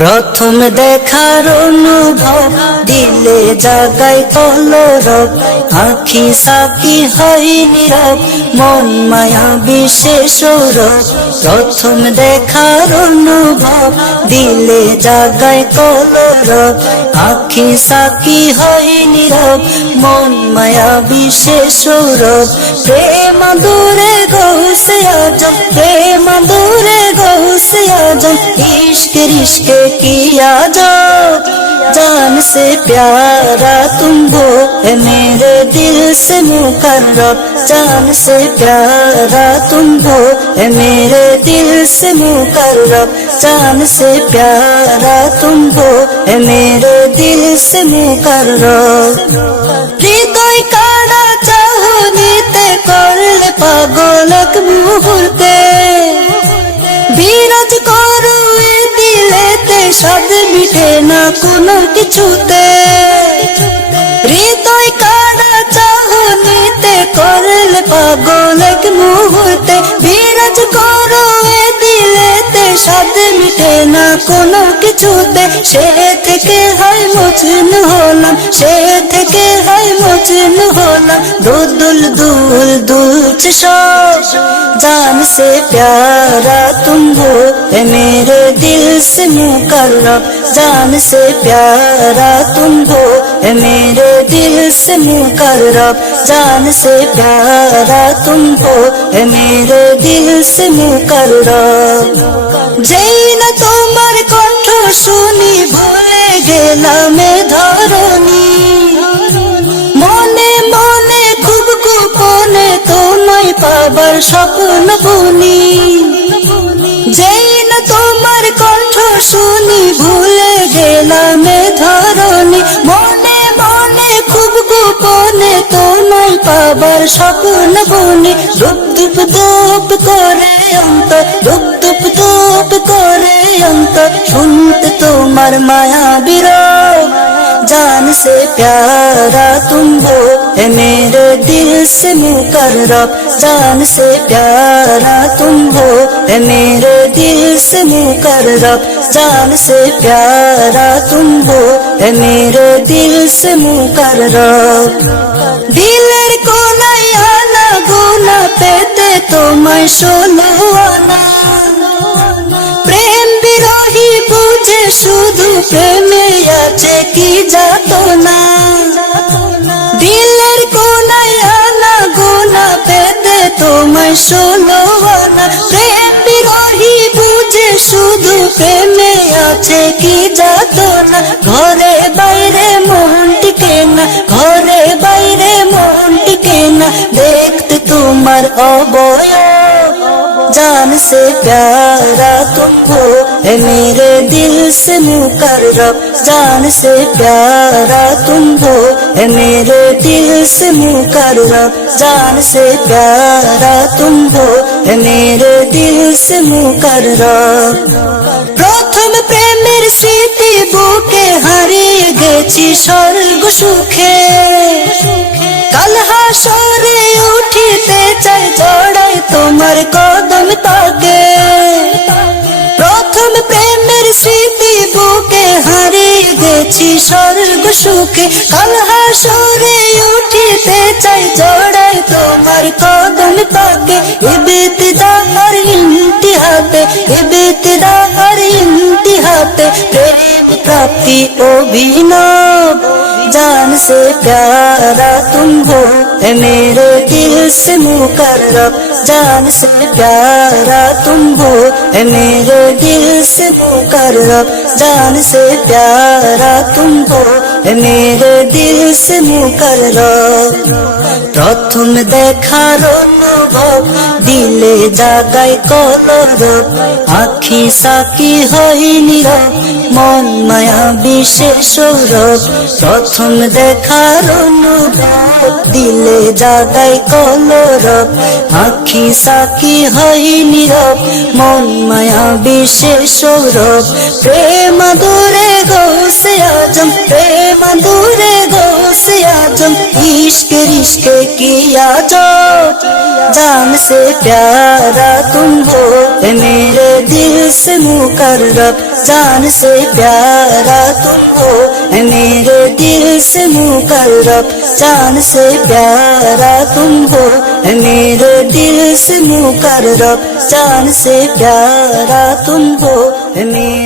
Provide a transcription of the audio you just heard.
প্রথম দেখার অনুভব দিলে জাগায় কলরব, আখি সাকি হয় নীরব, মন মায়া বিশেষ সৌরভ। প্রথম দেখার অনুভব দিলে জাগায় কলরব, আখি সাকি হয় নীরব, মন মায়া বিশেষ সৌরভ। প্রেম দূরে গৌসে আজম, প্রেম দূরে গৌসে আজম, इश्क रिश्के किया जो जान से प्यारा तुम हो, है मेरे दिल से मुकर्रब। जान से प्यारा तुम हो, है मेरे दिल से मुकर्रब। जान से प्यारा तुम हो, है मेरे दिल से मुकर्रब। हृदय काड़ा चाहनीते करले पागल एक मुहूर्ते, বিরাজ করো এ দিলেতে স্বাদ মিটে না কোনো কিছুতে। হৃদয় কাড়া চাহনিতে করলে পাগল এক মুহূর্তে, বিরাজ করো এ দিলেতে স্বাদ মিটে না কোনো কিছুতে। সে থেকে হয় মজনু হলাম, সে থেকে হয় মজনু হলাম, দুল দুল দুলছে সব। जान से प्यारा तुम हो, है मेरे दिल से मुकर्रब। जान से प्यारा तुम हो, है मेरे दिल से मुकर्रब। जान से प्यारा तुम हो, है मेरे दिल से मुकर्रब। যেই না তোমার কণ্ঠ শুনি ভুলে গেলাম এ ধরণী, মনে মনে খুব গোপনে তোমায় পাবার স্বপ্ন বুনি। যেই না তোমার কণ্ঠ শুনি ভুলে গেলাম এ ধরণী, মনে মনে খুব গোপনে তোমায় পাবার স্বপ্ন বুনি। ধুপ ধুপ ধুপ করে অন্তর, ধুপ ধুপ ধুপ করে অন্তর, শুনতে তোমার মায়া বিরহ। जान से प्यारा तुम हो, है मेरे दिल से मुकर्रब। जान से प्यारा तुम हो, है मेरे दिल से मुकर्रब। जान से प्यारा तुम हो, है मेरे दिल से मुकर्रब। दिलेर कोनाय आना गोना पेते তোমায় 16 আনা, প্রেম বিরহী বুঝে শুধু প্রেমে আছে কি যাতনা। দিলের কোনায় আনা গোনা পেতে তোমায় 16 আনা, প্রেম বিরহী বুঝে শুধু প্রেমে আছে কি যাতনা। ঘরে বাইরে মন টিকে না, ঘরে বাইরে মন টিকে না, দেখতে তোমার অবয়ব। जान से प्यारा तुम हो, है मेरे दिल से मुकर्रब। जान से प्यारा तुम हो, है मेरे दिल से मुकर्रब। जान से प्यारा तुम हो, है मेरे दिल से मुकर्रब। প্রথম প্রেমের স্মৃতি বুকে হারিয়ে গেছি স্বর্গ সুখে, কাল হাসরে উঠিতে চাই জড়াই তোমার কদম তাকে। প্রথম প্রেমের স্মৃতি বুকে হারিয়ে গেছি স্বর্গ সুখে, কাল হাসরে উঠিতে চাই জড়াই তোমার কদম তাকে। ইবতিদা আর ইন্তিহাতে, ইবতিদা আর ইন্তিহাতে, প্রেম প্রাপ্তি অভিনব। जान से प्यारा तुम हो, है मेरे दिल से मुकर्रब। जान से प्यारा तुम हो, है मेरे दिल से मुकर्रब। जान से प्यारा तुम हो, है मेरे दिल से मुकर्रब। প্রথম দেখার অনুভব দিলে জাগায় কলরব, আখি সাকি হয় নীরব, মন মায়া বিশেষ সৌরভ। প্রথম দেখার অনুভব দিলে জাগায় কলরব, আখি সাকি হয় নীরব, মন মায়া বিশেষ সৌরভ। প্রেম দূরে গৌসে আজম, প্রেম দূরে গৌসে আজম, आजम इश्क रिश्क किया जो जान से प्यारा तुम हो मेरे दिल से मुकर्रब जान से प्यारा तुम हो मेरे दिल से मुकर्रब जान से प्यारा तुम हो मेरे दिल से मुकर्रब जान से प्यारा तुम हो मेरे